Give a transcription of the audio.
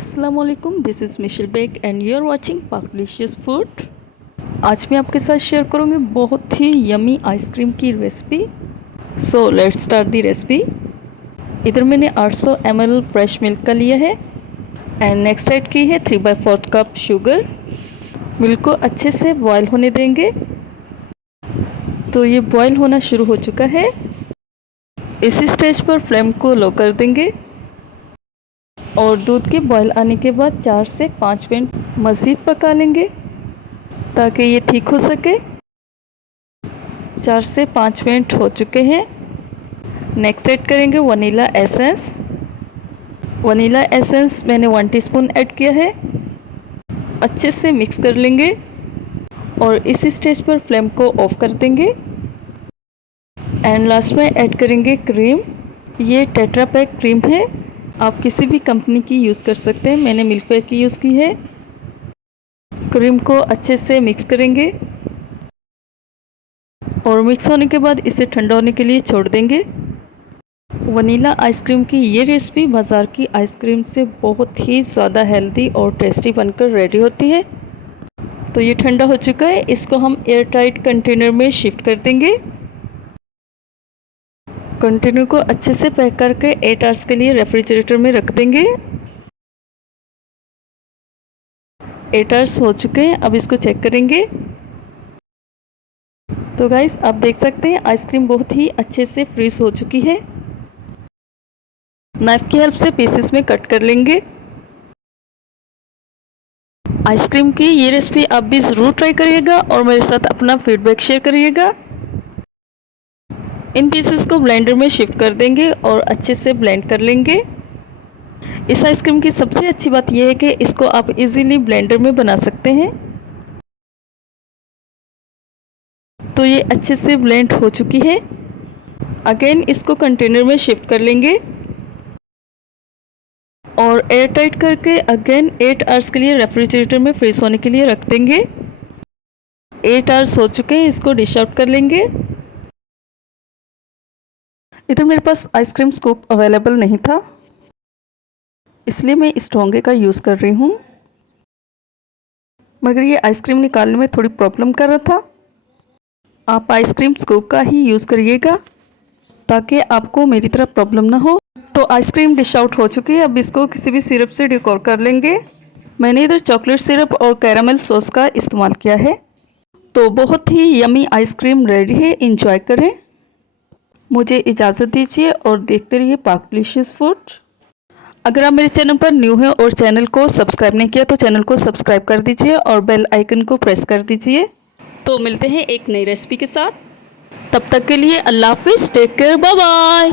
अस्सलाम वालेकुम, this is Michel bag and you are watching पाकलिशियस food. आज मैं आपके साथ शेयर करूँगी बहुत ही यमी आइसक्रीम की recipe. So let's start the recipe. इधर मैंने 800 ml फ्रेश मिल्क का लिया है एंड नेक्स्ट ऐड की है 3/4 कप शुगर। मिल्क को अच्छे से बॉयल होने देंगे। तो ये बॉयल होना शुरू हो चुका है। इसी स्टेज पर फ्लेम को लो कर देंगे और दूध के बॉयल आने के बाद 4 से 5 मिनट मज़ीद पका लेंगे ताकि ये ठीक हो सके। 4 से 5 मिनट हो चुके हैं। नेक्स्ट ऐड करेंगे वनीला एसेंस। वनीला एसेंस मैंने 1 टीस्पून ऐड किया है। अच्छे से मिक्स कर लेंगे और इसी स्टेज पर फ्लेम को ऑफ कर देंगे। एंड लास्ट में ऐड करेंगे क्रीम। ये टेट्रा पैक क्रीम है, आप किसी भी कंपनी की यूज़ कर सकते हैं। मैंने मिल्क पैक की यूज़ की है। क्रीम को अच्छे से मिक्स करेंगे और मिक्स होने के बाद इसे ठंडा होने के लिए छोड़ देंगे। वनीला आइसक्रीम की ये रेसिपी बाज़ार की आइसक्रीम से बहुत ही ज़्यादा हेल्दी और टेस्टी बनकर रेडी होती है। तो ये ठंडा हो चुका है, इसको हम एयर टाइट कंटेनर में शिफ्ट कर देंगे। कंटेनर को अच्छे से पैक करके 8 आवर्स के लिए रेफ्रिजरेटर में रख देंगे। 8 आवर्स हो चुके हैं, अब इसको चेक करेंगे। तो गाइस आप देख सकते हैं आइसक्रीम बहुत ही अच्छे से फ्रीज हो चुकी है। नाइफ की हेल्प से पीसेस में कट कर लेंगे। आइसक्रीम की ये रेसिपी आप भी ज़रूर ट्राई करिएगा और मेरे साथ अपना फीडबैक शेयर करिएगा। इन पीसेस को ब्लेंडर में शिफ्ट कर देंगे और अच्छे से ब्लेंड कर लेंगे। इस आइसक्रीम की सबसे अच्छी बात यह है कि इसको आप इजीली ब्लेंडर में बना सकते हैं। तो ये अच्छे से ब्लेंड हो चुकी है। अगेन इसको कंटेनर में शिफ्ट कर लेंगे और एयर टाइट करके अगेन 8 आवर्स के लिए रेफ्रिजरेटर में फ्रीज होने के लिए रख देंगे। 8 आवर्स हो चुके हैं, इसको डिश आउट कर लेंगे। इधर मेरे पास आइसक्रीम स्कूप अवेलेबल नहीं था, इसलिए मैं इस डोंगे का यूज़ कर रही हूँ, मगर ये आइसक्रीम निकालने में थोड़ी प्रॉब्लम कर रहा था। आप आइसक्रीम स्कूप का ही यूज़ करिएगा ताकि आपको मेरी तरह प्रॉब्लम ना हो। तो आइसक्रीम डिश आउट हो चुकी है, अब इसको किसी भी सिरप से डेकोर कर लेंगे। मैंने इधर चॉकलेट सिरप और कैरामल सॉस का इस्तेमाल किया है। तो बहुत ही यमी आइसक्रीम रेडी है, इंजॉय करें। मुझे इजाज़त दीजिए और देखते रहिए पाकलिशियस फूड। अगर आप मेरे चैनल पर न्यू हैं और चैनल को सब्सक्राइब नहीं किया तो चैनल को सब्सक्राइब कर दीजिए और बेल आइकन को प्रेस कर दीजिए। तो मिलते हैं एक नई रेसिपी के साथ, तब तक के लिए अल्लाह हाफिज़, टेक केयर, बाय बाय।